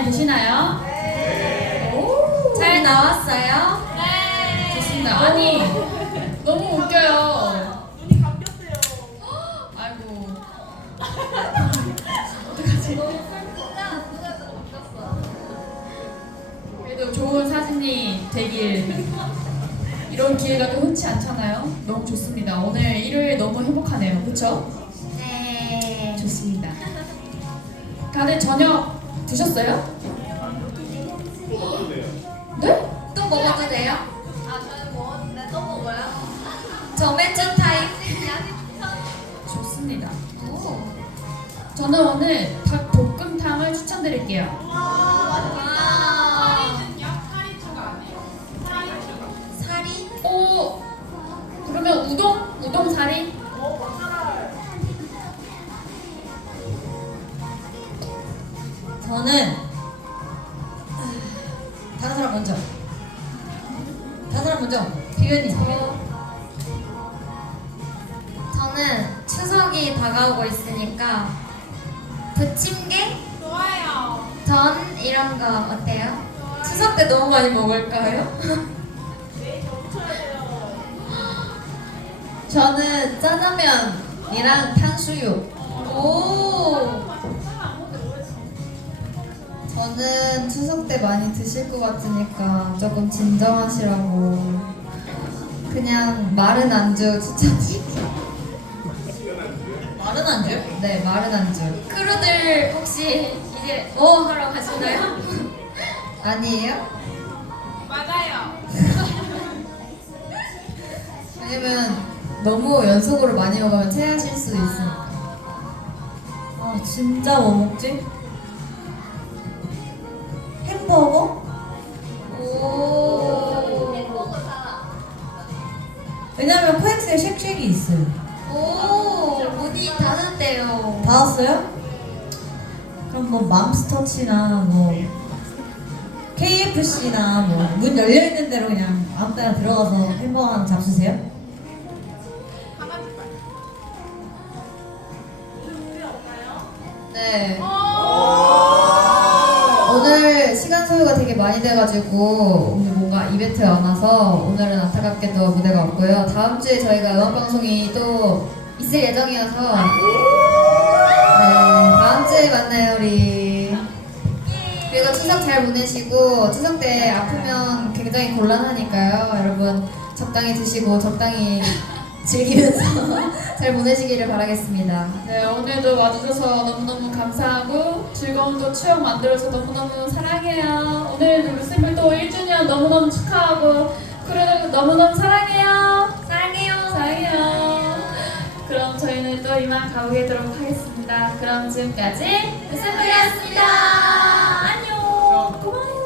마음에 드시나요? 네. 오. 잘 나왔어요? 좋습니다. 아니 너무 웃겨요. 눈이 감겼대요. 아이고. 그래도 좋은 사진이 되길 이런 기회가 또 흔치 않잖아요. 너무 좋습니다. 오늘 일요일 너무 행복하네요. 그렇죠? 네. 좋습니다. 다들 저녁 드셨어요? 네? 또 먹어도 돼요? 아 저는 먹었는데 또 먹어요? 저 맨첫 타임. 좋습니다. 오. 저는 오늘 닭 볶음탕을 추천드릴게요. 저는 아, 다른 사람 먼저. 다른 사람 먼저. 비현이. 저는 추석이 다가오고 있으니까 부침개, 좋아요. 전 이런 거 어때요? 추석 때 너무 많이 먹을까요? 내일 멈춰야 돼요. 저는 짜장면이랑 탕수육. 오. 저는 추석 때 많이 드실 것 같으니까 조금 진정하시라고 그냥 마른 안주 추천드릴게요. 마른 안주? 네, 마른 안주. 크루들 혹시 이제 뭐 하러 가시나요? 아니에요? 맞아요. 왜냐면 너무 연속으로 많이 먹으면 체하실 수도 있으니까. 아 진짜 뭐 먹지? 햄버거? 오. 햄버거 사라. 왜냐면 코엑스에 쉑쉑이 있어요. 오. 문이 닫았대요. 닫았어요? 그럼 뭐 맘스터치나 뭐 KFC나 뭐 문 열려 있는 대로 그냥 아무 데나 들어가서 햄버거 하나 잡수세요? 네. 오늘 소요가 되게 많이 돼가지고 오늘 뭔가 이벤트가 안 와서 오늘은 안타깝게도 무대가 없고요. 다음 주에 저희가 음악 방송이 또 있을 예정이어서 네 다음 주에 만나요 우리. 그리고 추석 잘 보내시고 추석 때 아프면 굉장히 곤란하니까요. 여러분 적당히 드시고 적당히 즐기면서 잘 보내시기를 바라겠습니다. 네 오늘도 와주셔서 너무너무 감사하고 즐거운 또 추억 만들어서 너무너무 사랑해요. 오늘 루시블 또 1주년 너무너무 축하하고 크루 너무너무 사랑해요. 사랑해요. 사랑해요. 그럼 저희는 또 이만 가보도록 하겠습니다. 그럼 지금까지 루시블이었습니다. 안녕. 고마워요.